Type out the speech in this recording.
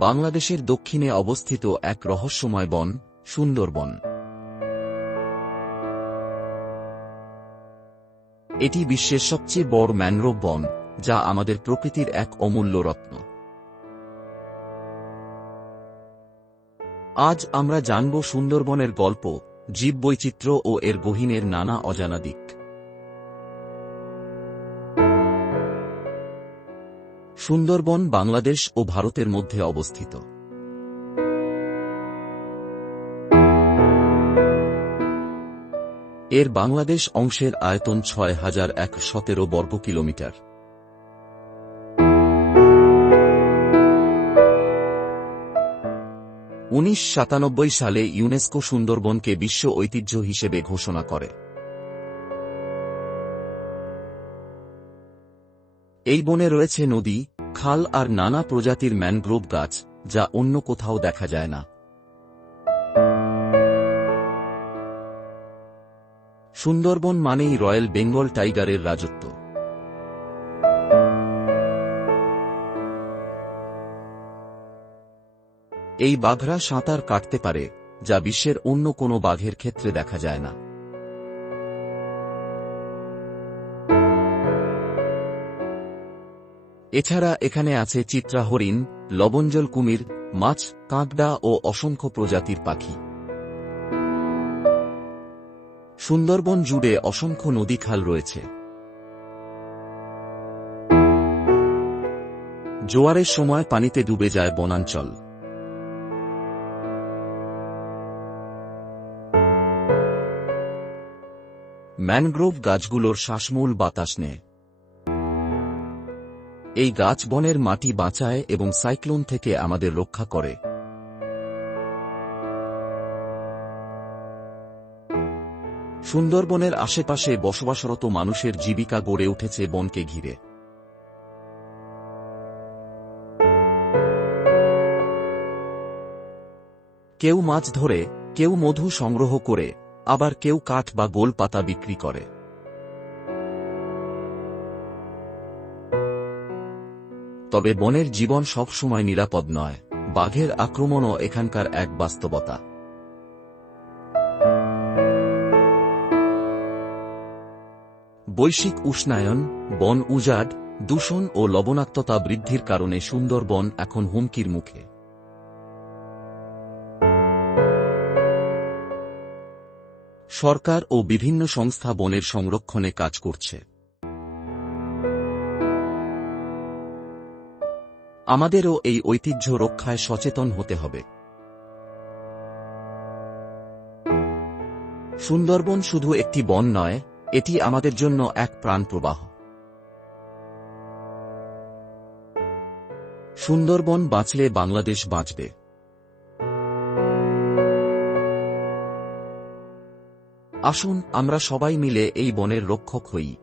বাংলাদেশের দক্ষিণে অবস্থিত এক রহস্যময় বন, সুন্দরবন। এটি বিশ্বের সবচেয়ে বড় ম্যানগ্রোভ বন, যা আমাদের প্রকৃতির এক অমূল্য রত্ন। আজ আমরা জানব সুন্দরবনের গল্প, জীববৈচিত্র্য ও এর গহীনের নানা অজানা দিক। সুন্দরবন বাংলাদেশ ও ভারতের মধ্যে অবস্থিত। এর বাংলাদেশ অংশের আয়তন ৬,১১৭ বর্গ কিলোমিটার। (১৯৯৭) সালে ইউনেস্কো সুন্দরবনকে বিশ্ব ঐতিহ্য হিসেবে ঘোষণা করে। এই বনে রয়েছে নদী, খাল আর নানা প্রজাতির ম্যানগ্রোভ গাছ, যা অন্য কোথাও দেখা যায় না। সুন্দরবন মানেই রয়্যাল বেঙ্গল টাইগারের রাজত্ব। এই বাঘরা সাঁতার কাটতে পারে, যা বিশ্বের অন্য কোনো বাঘের ক্ষেত্রে দেখা যায় না। এছাড়া এখানে আছে চিত্রা হরিণ, লবণজল কুমির, মাছ, কাঁকড়া ও অসংখ্য প্রজাতির পাখি। সুন্দরবন জুড়ে অসংখ্য নদী খাল রয়েছে। জোয়ারের সময় পানিতে ডুবে যায় বনাঞ্চল। ম্যানগ্রোভ গাছগুলোর শ্বাসমূল বাতাস নেয়। এই গাছ বনের মাটি বাঁচায় এবং সাইক্লোন থেকে আমাদের রক্ষা করে। সুন্দরবনের আশেপাশে বসবাসরত মানুষের জীবিকা গড়ে উঠেছে বনকে ঘিরে। কেউ মাছ ধরে, কেউ মধু সংগ্রহ করে, আবার কেউ কাঠ বা গোল পাতা বিক্রি করে। তবে বনের জীবন সবসময় নিরাপদ নয়। বাঘের আক্রমণও এখানকার এক বাস্তবতা। বৈশ্বিক উষ্ণায়ন, বন উজাড়, দূষণ ও লবণাক্ততা বৃদ্ধির কারণে সুন্দরবন এখন হুমকির মুখে। সরকার ও বিভিন্ন সংস্থা বনের সংরক্ষণে কাজ করছে। আমাদেরও এই ঐতিহ্য রক্ষায় সচেতন হতে হবে। সুন্দরবন শুধু একটি বন নয়, এটি আমাদের জন্য এক প্রাণপ্রবাহ। সুন্দরবন বাঁচলে বাংলাদেশ বাঁচবে। আসুন আমরা সবাই মিলে এই বনের রক্ষক হই।